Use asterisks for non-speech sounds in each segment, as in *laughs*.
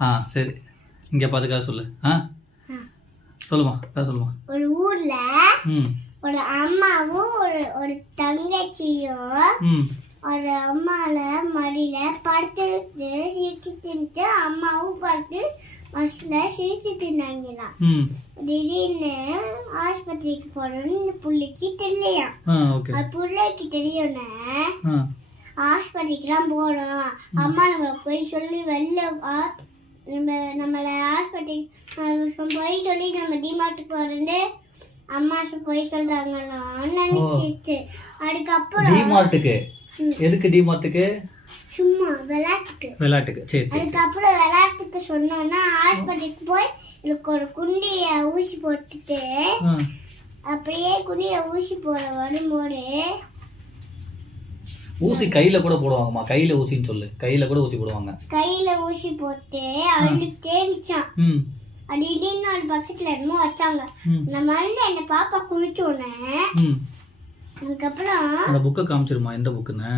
ஆ சரி. இங்கே பார்த்துக்கா சொல்லு. ஆ? சொல்லுமா கதை சொல்லுமா. ஒரு ஊர்ல ம். ஒரு அம்மாவும் ஒரு ஒரு தங்கச்சியும் ஒரு அம்மால மடியில படுத்து சிரிச்சுட்டு அம்மாவும் படுத்து பஸ்ல சிரிச்சுட்டு இருந்தாங்களாம் திடீர்னு ஆஸ்பத்திரிக்கு போறோம்னு இந்த புள்ளைக்கு அது பிள்ளைக்கு தெரியும்னே ஆ. ஆஸ்பத்திரிக்குலாம் போறோம். அம்மா நம்மளை போய் சொல்லி வெளில நம்ம நம்மளை ஆஸ்பத்திரிக்கு போய் சொல்லி நம்ம டிமார்ட்டுக்கு வந்து அம்மா போய் சொல்றாங்களாம் நினைச்சிச்சு அதுக்கப்புறம் டிமார்ட்டுக்கு எதுக்கு டிமார்ட்டுக்கு சும்மா விளையாட்டுக்கு. விளையாட்டுக்கு. சரி அதுக்கப்புறம் விளையாட்டுக்கு சொன்னோன்னா ஆஸ்பத்திரிக்கு போய் இதுக்கு ஒரு குண்டிய ஊசி போட்டுட்டு அப்படியே குண்டிய ஊசி போட வரும்போது ஊசி கையில் கூட போடுவாங்கம்மா. கையில் ஊசின்னு சொல்லு. கையில் கூட ஊசி போடுவாங்க. கையில ஊசி போட்டு அவளுக்கு தேடிச்சான் ம். அது திடீர்னு ஒரு பக்கத்துல என்னமோ வச்சாங்க. ம். நம்ம வந்து என்ன பாப்பா குளிச்ச உடனே அதுக்கப்புறம் அந்த புக்கை காமிச்சிருமா? எந்த புக்குன்னு?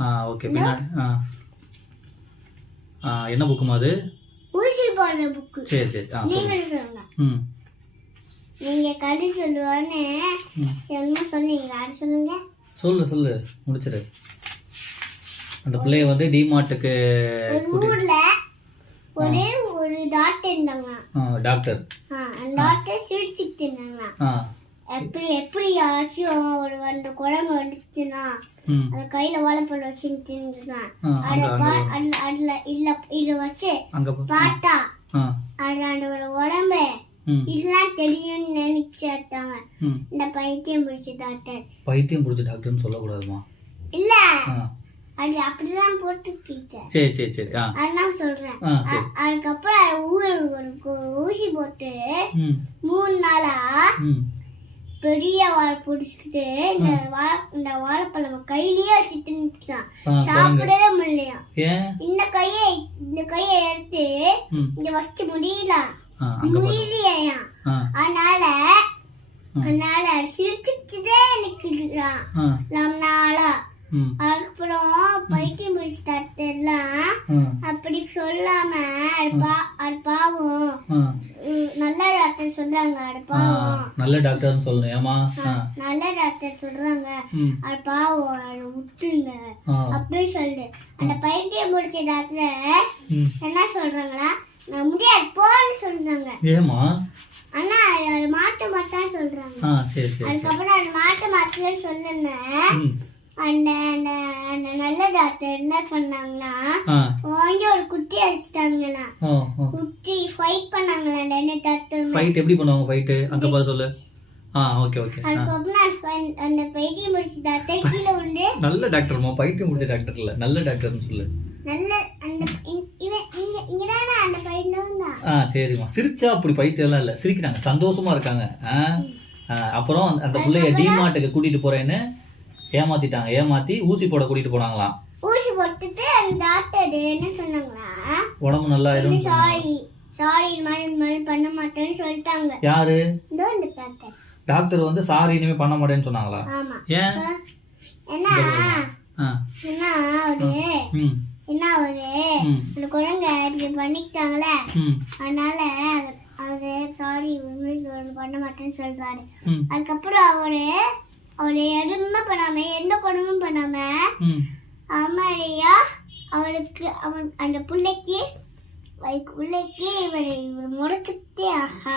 ஆ ஓகே. பின்னாடி ஆ. ஆ என்ன புக்குமா அது? ஊசி போடுற புக்கு. சரி சரி. ஆ ம். நீங்க கதை சொல்லுவான்னு என்ன சொன்னீங்க அது சொல்லுங்க? சொல்லு சொல்லு முடிச்சிரு. அந்த பிள்ளைய வந்து டிமார்ட்டுக்கு ஊர்ல ஒரே ஒரு டாக்டர் இருந்தாங்க டாக்டர் அந்த டாக்டர் சிரிச்சுட்டு இருந்தாங்க எப்படி எப்படி யாராச்சும் ஒரு அந்த குழம்பு வந்துச்சுன்னா அந்த கையில வாழைப்பழம் இருந்தான் ஆ அதுல இல்ல இத வச்சு பார்த்தா அதோட உடம்பு இதெல்லாம் தெரியும்னு நினைச்சாட்டாங்க இந்த பைத்தியம் பிடிச்ச டாக்டர். பைத்தியம் பிடிச்ச டாக்டர்னு சொல்லக்கூடாதுமா? இல்ல. அது அப்படிதான் போட்டுக்கிட்ட சரி சரி சரி. அதான் சொல்றேன். அதுக்கப்புறம் அது ஊர் ஊசி போட்டு மூணு நாளா பெரிய வாழை பிடிச்சிக்கிட்டு இந்த வாழை இந்த வாழைப்பழம் கையிலேயே வச்சுட்டு குழந்தை சாப்பிடவே முடியலையா? இந்த கையை இந்த கையை எடுத்து இங்க வச்சு முடியல அதனால. அதனால சிரிச்சுக்கிட்டே நிக்கிறான் ரொம்ப நாளா. அதுக்கப்புறம் பைத்தியம் பிடிச்ச டாக்டர்லாம் ஆ. அப்படி சொல்லாம பாவம் நல்ல டாக்டர் சொல்றாங்க நல்ல டாக்டர்னு சொல்லணும். ஏமா ஆ நல்ல டாக்டர் சொல்றாங்க அது பாவம் அதை விட்டுருங்க. ஆ. அப்படி சொல்லு அந்த பைத்தியம் பிடிச்ச டாக்டர் என்ன சொல்றாங்களா? நான் முடியாது போன்னு சொல்றாங்க. ஏமா ஆனா அது மாட்ட மாட்டான்னு சொல்றாங்க. ஆ சரி சரி அதுக்கப்புறம் அது மாட்ட மாட்டலன்னு சொல்லுங்க ம். அந்த அந்த அந்த நல்ல டாக்டர் என்ன பண்ணாங்கன்னா வாங்கி ஒரு குட்டி அடிச்சிட்டாங்கண்ணா. குட்டி ஃபைட் பண்ணாங்களா என்ன டாக்டர் ஃபைட் எப்படி பண்ணுவாங்க அங்கே பார்த்து சொல்லு. ஆ ஓகே ஓகே அதுக்கப்புறம் அந்த பைத்தியம் முடிச்ச டாக்டர் கீழே உண்டு நல்ல டாக்டர்மா? பைத்தியம் முடிச்ச டாக்டர் இல்லை. நல்ல டாக்டர்னு சொல்லு. நல்ல அந்த இங்க- இவன் இங்க இங்கதானே அந்த பையனும் தான் ஆ சரிம்மா. சிரிச்சா அப்படி பைத்தியம்லாம் இல்லை. சிரிக்கிறாங்க. சந்தோஷமா இருக்காங்க. ஆ அப்புறம் அந்த- பிள்ளைய டிமார்ட்டுக்கு கூட்டிட்டு போறேன்னு ஏமாத்திட்டாங்க. ஏமாத்தி ஊசி போட கூட்டிட்டு போனாங்களாம். ஊசி போட்டுட்டு அந்த டாக்டர் என்ன சொன்னாங்களா? உடம்பு நல்லா ஆயிரும் சாரி சாரி இது மாதிரி மாதிரி பண்ண மாட்டேன்னு சொல்லிட்டாங்க. யாரு? இந்த டாக்டர். டாக்டர் வந்து சாரி இனிமே பண்ண மாட்டேன்னு சொன்னாங்களா? ஆமா. ஏன்? என்ன? ஆ. என்ன? ஒரு ம். என்ன ஒரு அந்த குழந்தை இப்படி பண்ணிக்கிட்டாங்களே? அதனால அது- அவரு சாரி பண்ண மாட்டேன்னு சொல்றாரு. அதுக்கப்புறம் அவரு அவரு எதுவுமே பண்ணாம எந்த கொடுமையும் பண்ணாம அம்மாடியா அவளுக்கு அவன் அந்த பிள்ளைக்கு பிள்ளைக்கு இவர் இவர் முறைச்சிட்டே ஆஹா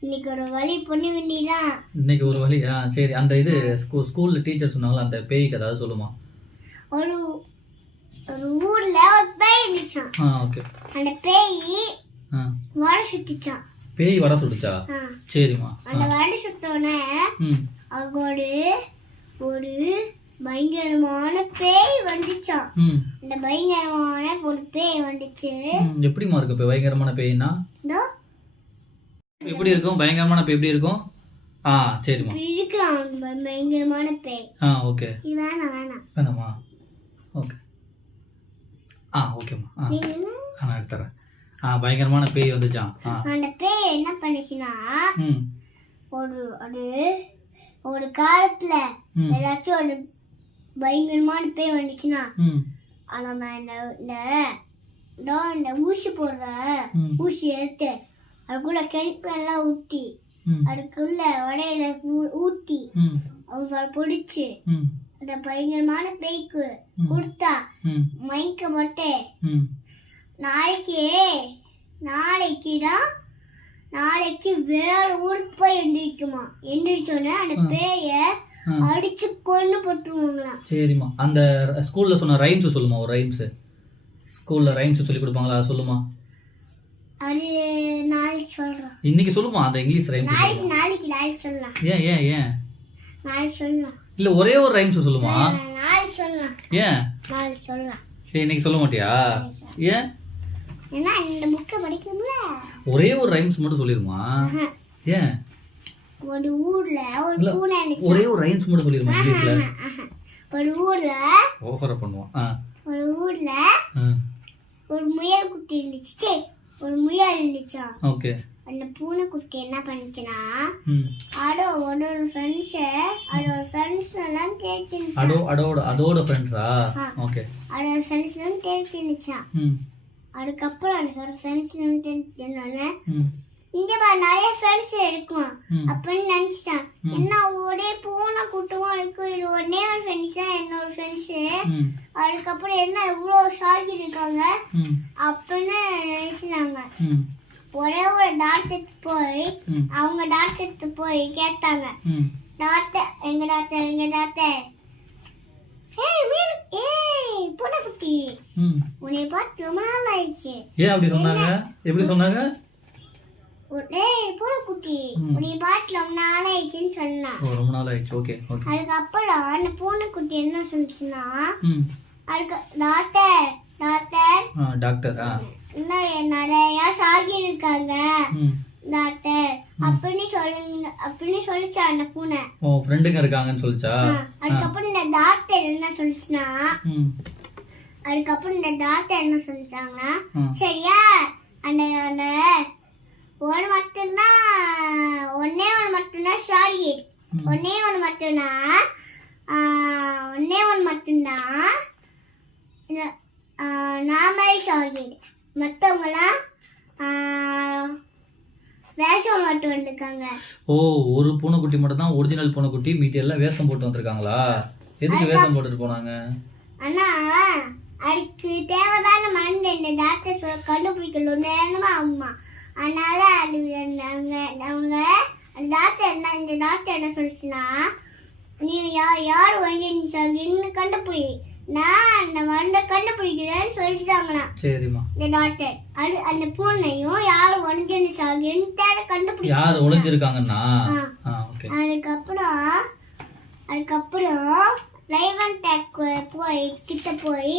இன்னைக்கு ஒரு வழி பண்ண வேண்டியதான் இன்னைக்கு ஒரு வழி சரி அந்த இது ஸ்கூல் ஸ்கூல்ல டீச்சர் சொன்னாங்களா அந்த பேய்க்கு ஏதாவது சொல்லுமா? ஒரு ஒரு ஊர்ல ஒரு பேய் இருந்துச்சான் ஆ ஓகே. அந்த பேய் ஆ. வடை சுட்டுச்சான் பேய் வடை சுடுச்சா ஆ. சரிம்மா. அந்த வடை சுட்டோன்னே ம். அங்க ஒரு ஒரு பயங்கரமான பேய் வந்துச்சான் அந்த பயங்கரமான ஒரு பேய் வந்துச்சு. ம், எப்படிம்மா இருக்கு இப்போ பயங்கரமான பேய்னா? எப்படி இருக்கும்? பயங்கரமான பேய் எப்படி இருக்கும்? ஆ சரிம்மா. இருக்கிறான் பய- பயங்கரமான பேய். ஆ ஓகே. வேணாம் வேணாம். வேணாமா? ஓகே. ஆ ஓகேம்மா ஆ. நான் எடுத்துறேன் ஆ பயங்கரமான பேய் வந்துச்சான் ஆ. அந்த பேய் என்ன பண்ணுச்சுன்னா ஒரு ஒரு ஒரு காலத்துல ஏதாச்சும் ஒரு பயங்கரமான பேய் வந்துச்சுன்னா நம்ம இந்த இந்த இந்த ஊசி போடுற ஊசி எடுத்து அதுக்குள்ள கெடுப்பு எல்லாம் ஊட்டி அதுக்குள்ள வடையில ஊ- ஊட்டி அவங்க பிடிச்சி பயங்கரமான பேய்க்கு. கொடுத்தா மயக்க போட்டு நாளைக்கு நாளைக்கு தான் நாளைக்கு வேற ஊருக்கு போய் எந்திரிக்குமா? எந்திரிச்சோன்னே அந்த பேய. அடிச்சு கொண்டு போட்டுருவாங்களாம். சரிம்மா. அந்த ஸ்கூல்ல சொன்ன ரைம்ஸ் சொல்லுமா ஒரு ரைம்ஸ் ஸ்கூல்ல ரைம்ஸ் சொல்லி கொடுப்பாங்களா? சொல்லுமா? அது நாளைக்கு சொல்றோம். இன்னைக்கு சொல்லுமா? அந்த இங்கிலீஷ் ரைம்ஸ் நாளைக்கு நாளைக்கு நாளைக்கு சொல்லலாம். ஏன் ஏன் ஏன்? நாளைக்கு சொல்லலாம். இல்ல ஒரே ஒரு ரைம்ஸ் சொல்லுமா? ஏன்? ஏய், இன்னைக்கு சொல்ல மாட்டியா? ஏன்? ஒரே ஒரு ரைம்ஸ் மட்டும் சொல்லிருமா. ஏன்? ஒரு ஊர்ல ஒரு பூனை ஒரே ஒரு ரைம்ஸ் மட்டும் சொல்லிருமா ஆஹா. ஒரு ஊர்ல ஓஃபரை பண்ணுவான். ஒரு ஊர்ல ஒரு முயல் குட்டி இருந்துச்சு. ஒரு முயல் இருந்துச்சா ஓகே. அந்த பூனைக்குட்டி என்ன பண்ணுச்சுன்னா ம். அதோ ஒரு ஃப்ரெண்ட்ஸு அதோட ஃப்ரெண்ட்ஸ் எல்லாம் தேய்ச்சி அதோ அதோட அதோட ஃப்ரெண்ட்ஸா. ஓகே. அதோட ஃப்ரெண்ட்ஸ் எல்லாம் ம். அதுக்கப்புறம் அதோட ஃப்ரெண்ட்ஸ் தெரிஞ்சோடனே ம். இங்க பாரு நிறைய ஃப்ரெண்ட்ஸ் இருக்கும். அப்படின்னு நினைச்சிட்டான். என்ன ஒரே பூனை கூட்டமா இருக்கும்? இது ஒன்னே ஒரு ஃப்ரெண்ட்ஸ் என்னோட ஃப்ரெண்ட்ஸு அதுக்கப்புறம் என்ன இவ்வளோ ஷாக்கி இருக்காங்க அப்படின்னு நினைச்சினாங்க ம். ஒரே ஒரு டாக்டர் போய் அவங்க டாக்டர்கிட்ட போய் கேட்டாங்க. டாக்டர் எங்க டாக்டர் எங்க டாக்டர் ஏய் வீர் ஏய் பூனைக்குட்டி ம். உன்னை பார்த்து ரொம்ப நாள் ஆயிடுச்சு ஏன் அப்படி சொன்னாங்க? எப்படி சொன்னாங்க? ஏய் பூனைக்குட்டி. உன்னை பார்த்து ரொம்ப நாள் ஆயிடுச்சுன்னு சொன்னான் ஓ ரொம்ப நாள் ஆயிடுச்சு ஓகே ஓகே. அதுக்கப்புறம் அந்த பூனைக்குட்டி என்ன சொல்லுச்சுன்னா அதுக்கு டாக்டர் டாக்டர். டாக்டர் ஆ. இன்னும் நிறைய சாகி இருக்காங்க டாக்டர். அப்படின்னு சொல்லுங்க அப்படின்னு சொல்லிச்சு அந்த பூனை. ஓ ஃப்ரெண்டுங்க இருக்காங்கன்னு சொல்லிச்சா? ஆ, அதுக்கப்புறம் இந்த டாக்டர் என்ன சொல்லுச்சுன்னா ம். அதுக்கப்புறம் இந்த டாக்டர் என்ன சொல்லிச்சாங்கன்னா சரியா அந்த அந்த ஒரு மட்டும்தான் ஒன்னே ஒன்று மட்டும்தான் ம். ஒன்னே ஒன்று மட்டும்தான் ஒன்னே ஒன்று மட்டும்தான் நாமளே ஷாகி மற்றவங்களாம் வேஷம் மட்டும் வந்துருக்காங்க. ஓ ஒரு பூனைக்குட்டி மட்டும் தான் ஒரிஜினல் பூனைக்குட்டி மீதி எல்லாம் வேஷம் போட்டு வந்திருக்காங்களா? எதுக்கு வேஷம் போட்டுட்டு போனாங்க? ஆனா அதுக்கு தேவைதான மருந்து இந்த டாக்டர் சொல்ல கண்டுபிடிக்கணும் நேரமா அம்மா? அதனால அது அவங்க அந்த டாக்டர் என்ன இந்த டாக்டர் என்ன சொல்லுச்சுன்னா நீ யார் யார் வந்து இன்னும் கண்டுபிடி நான் அந்த மருந்தை கண்டுபிடிக்கிறேன்னு சொல்லிட்டாங்களாம் சரிம்மா. இந்த டாக்டர். அது அந்த பூனையும் யார் ஒழிஞ்சுன்னு சாகுன்னு தேட கண்டுபிடிச்சு யார் ஒளிஞ்சிருக்காங்கன்னா? ஆ. ஓகே அதுக்கப்புறம் அதுக்கப்புறம் ரைவன் டேக் போய் கிட்ட போய்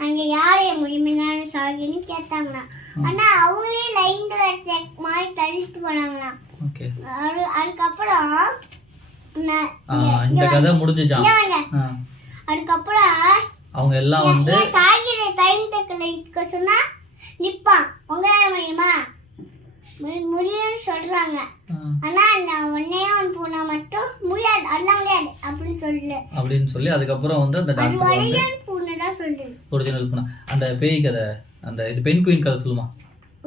அங்க யாரைய முழுமையான சாகின்னு கேட்டாங்களாம் ஆனா அவங்களே லைன் டேக் மாதிரி தள்ளிட்டு போனாங்களாம் ஓகே அது- அதுக்கப்புறம் இந்த கதை முடிஞ்சுச்சான் அதுக்கப்புறம் அவங்க எல்லாம் வந்து சாகிற டைம் டேக்கில் இருக்க சொன்னா நிப்பான். உங்களால முடியுமா முடியும்னு சொல்றாங்க. ஆனா நான் ஒன்னே ஒன்று போனா மட்டும் முடியாது. அதெல்லாம் முடியாது. அப்படின்னு சொல்லு அப்படின்னு சொல்லி அதுக்கப்புறம் வந்து அந்த டாக்டர் பூனை தான் சொல்லு ஒரிஜினல் பூனை. அந்த பேய் கதை அந்த இது பெண் குயின் கதை சொல்லுமா?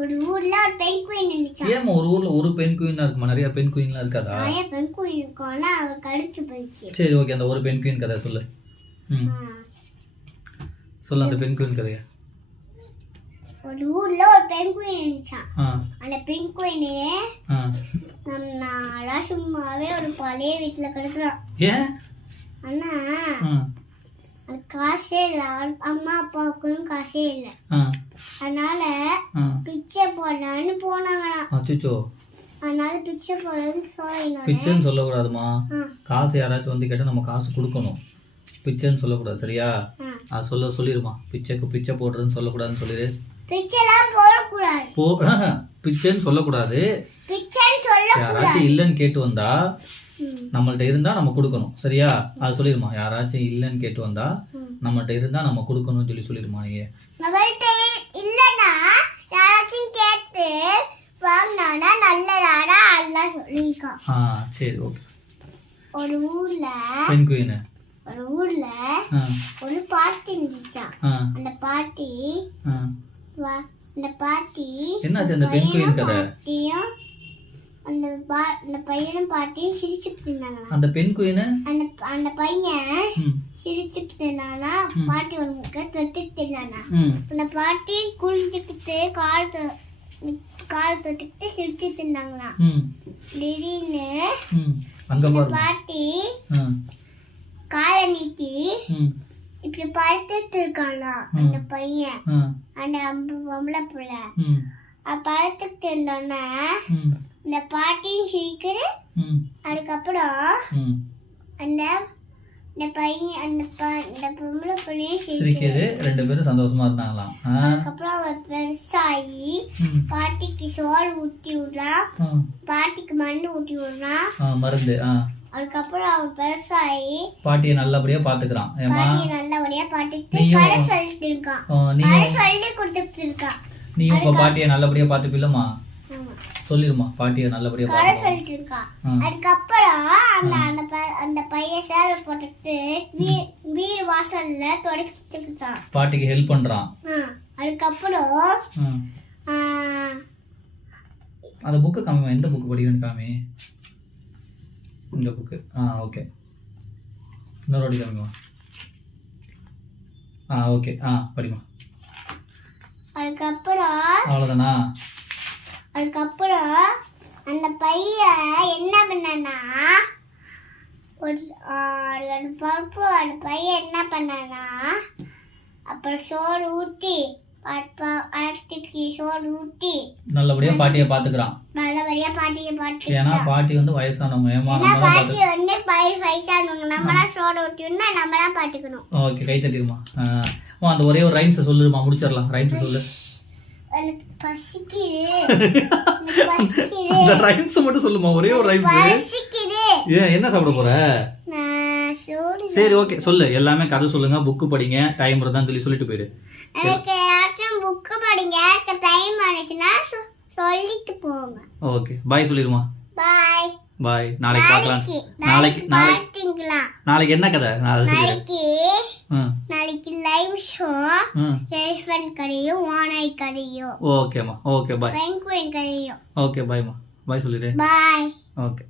ஒரு ஊர்ல ஒரு பெண் குயின் இருந்துச்சான் ஏமா ஒரு ஊர்ல ஒரு பெண் குயினா இருக்குமா? நிறைய பெண் குயின்லாம் இருக்காதா? நிறைய பெண் குயின் இருக்கும். ஆனா அவ கடிச்சு போயிடுச்சு. சரி ஓகே அந்த ஒரு பெண் குயின் கதை சொல்லு. சொல்லு அந்த பெண் குயின் கதையை. ஒரு ஊர்ல ஒரு பெண் குயின் இருந்துச்சான் அந்த பெண் குயினே ஆ. நம்ம நாளா சும்மாவே ஒரு பழைய வீட்டுல கிடக்குறோம் ஏன்? அது காசே இல்லை. அம்மா அப்பாவுக்கும் காசே இல்லை. அதனால பிச்சை போடலான்னு போனாங்களாம் அச்சுச்சோ. அதனால பிச்சை போடலான்னு பிச்சைன்னு சொல்லக்கூடாதுமா. காசு யாராச்சும் வந்து கேட்டால் நம்ம காசு கொடுக்கணும். பிச்சைன்னு சொல்லக்கூடாது சரியா? ஆ. அது சொல்ல சொல்லிருமா. பிச்சைக்கு பிச்சை போடுறதுன்னு சொல்லக்கூடாதுன்னு சொல்லிடு போ பிச்சைன்னு சொல்லக்கூடாது. யாராச்சும் இல்லைன்னு கேட்டு வந்தா நம்மள்ட்ட இருந்தா நம்ம கொடுக்கணும் சரியா? அது சொல்லிருமா. யாராச்சும் இல்லைன்னு கேட்டு வந்தா. நம்மள்ட்ட இருந்தா நம்ம கொடுக்கணும்னு சொல்லி சொல்லிருமா நீங்க இல்லைன்னா யாராச்சும் கேட்டு வாங்கினானா நல்லதாடா எல்லாம் சொல்லியிருக்கான் ஆ சரி ஓகே. ஒரு ஊர்ல பெண் குயின். ஒரு ஊர்ல ஒரு பாட்டி இருந்துச்சான் அந்த பாட்டி இந்த பாட்டி என்னாச்சு அந்த பெண் குயின் கதை? பாட்டியும் அந்த பா- அந்த பையனும் பாட்டியும் சிரிச்சுட்டு இருந்தாங்களாம். அந்த பெண் குயினு அந்த அந்த பையன் சிரிச்சுட்டு இருந்தானா? பாட்டி வந்து தொட்டுக்கிட்டு இருந்தானா? ம். அந்த பாட்டி குளிச்சுக்கிட்டு கால் கால் தொட்டுக்கிட்டு சிரிச்சுட்டு இருந்தாங்களாம். ம். திடீர்னு பாருங்க. பாட்டி காலை நீட்டி இப்படி படுத்துட்டு இருக்கானா அந்த பையன். அந்த பொம்பளை பிள்ளை. படுத்துக்கிட்டு இருந்தோன்னே இந்த பாட்டியும் சிரிக்கிற அதுக்கப்புறம் அந்த இந்த பையன் அந்த ப- இந்த பொம்பளை பிள்ளையும் சிரிக்கிற சிரிக்குது. ரெண்டு பேரும் சந்தோஷமா இருந்தாங்களாம். அதுக்கப்புறம் அவன் பெருசாகி பாட்டிக்கு சோறு ஊட்டி விடுறான் ஆ பாட்டிக்கு மண்ணு ஊட்டி விடுறான் மருந்து ஆ. அதுக்கப்புறம் அவன் பெருசாகி பாட்டியை நல்லபடியா பாத்துக்கிறான். ஏமா பாட்டியை நல்லபடியா நீயும் கடை சொல்லிட்டு இருக்கான் நீ கடை சொல்லி கொடுத்துட்டு இருக்கான் நீயும் உங்க பாட்டியை நல்லபடியா பாத்துப்பில்லமா ஆமா. சொல்லிருமா பாட்டியை நல்லபடியா பாத்துக்கலாம் சொல்லிட்டு இருக்கான் ஆ. அதுக்கப்புறம் அந்த அந்த ப- அந்த பையன் சேவை போட்டுட்டு வீ- வீடு வாசல்ல தொடச்சிட்டு இருக்கான் பாட்டிக்கு ஹெல்ப் பண்றான். ஆ. அதுக்கப்புறம். ஆ, அந்த புக்கு காமிமா எந்த புக்கு படிக்கணும்னு காமி? இந்த புக்கு ஆ ஓகே இன்னொரு வாட்டி காமிமா ஆ ஓகே ஆ படிமா அதுக்கப்புறம் அவ்வளோதானா அதுக்கப்புறம் அந்த பையன் என்ன பண்ணானா ஒரு பருப்பு அந்த பையன் என்ன பண்ணானா அப்புறம் சோறு ஊட்டி நல்லபடியா பாட்டியை பாத்துக்கிறான். நல்லபடியா பாட்டியை பாட்டு ஏன்னா பாட்டி வந்து வயசானவங்க ஏமா பாட்டி வந்து வயசானவங்க. நம்மளாம் சோறு ஊட்டினா நம்மளாம் பாட்டுக்கணும் ஓகே கை தட்டிடுமா. அந்த ஒரே ஒரு ரைம்ஸை சொல்லுமா முடிச்சிடலாம். ரைம்ஸ் சொல்லு. *laughs* அந்த ரைம்ஸ் மட்டும் சொல்லுமா ஒரே ஒரு ரைம்ஸ் ஏன் என்ன சாப்பிட போற? சரி ஓகே சொல்லு. எல்லாமே கதை சொல்லுங்க புக்கு படிங்க டைம் இருந்தான்னு சொல்லி சொல்லிட்டு போயிடு புக்கு படிங்க டைம் ஆனிச்சுன்னா சொல்லிட்டு போங்க. Okay bye சொல்லிடுமா? பாய் பாய் நாளைக்கு பார்க்கலாம். நாளைக்கு நாளைக்கு நாளைக்கு என்ன கதை? நாளைக்கு நாளைக்கு லைவ் ஷோ ம். எலிஃபண்ட் கடையும் ஓனாய் கடையும் ஓகேம்மா ஓகே பாய் பெங்குயின் கடையும் ஓகே பாய்மா பாய் சொல்லிடு. Bye okay